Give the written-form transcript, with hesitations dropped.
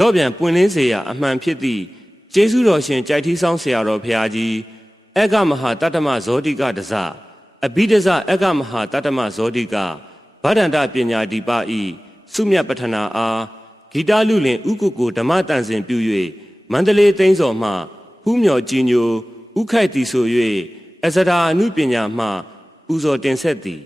တော့ပြန်ပွင့်လင်းစေရာအမှန်ဖြစ်သည့်ကျေးဇူးတော်ရှင်ကြိုက်ထီးဆောင်ဆရာတော်ဖရာကြီးအက္ခမဟာတတ္တမဇောတိကတစအဘိဓဇအက္ခမဟာတတ္တမဇောတိကဗဒ္ဒန္တပညာဒီပဤစုမြတ်ပထနာအားဂီတလူလင်ဥကုကိုဓမ္မတန်စင်ပြု၍မန္တလေးသိန်းစော်မှဖူးမြော်ကြည်ညိုဥခိုက်တီဆို၍အစရာအနုပညာမှပူဇော်တင်ဆက်သည်